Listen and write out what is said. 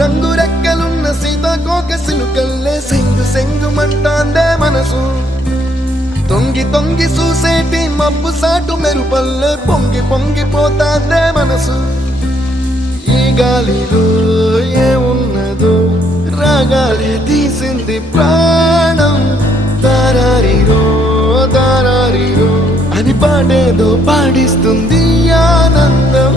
రంగు రెక్కలున్న సీతాకోక సిలుకల్లే సెంగు సెంగుమంటాందే మనసు తొంగి తొంగి చూసేటి మబ్బు సాటు మెరుపల్లే పొంగి పొంగిపోతాందే మనసు ఈ గాలిలో ఏమున్నదో రాగాలే తీసింది ప్రాణం దారారిరో దారారిరో అని పాడేదో పాడిస్తుంది ఆనందం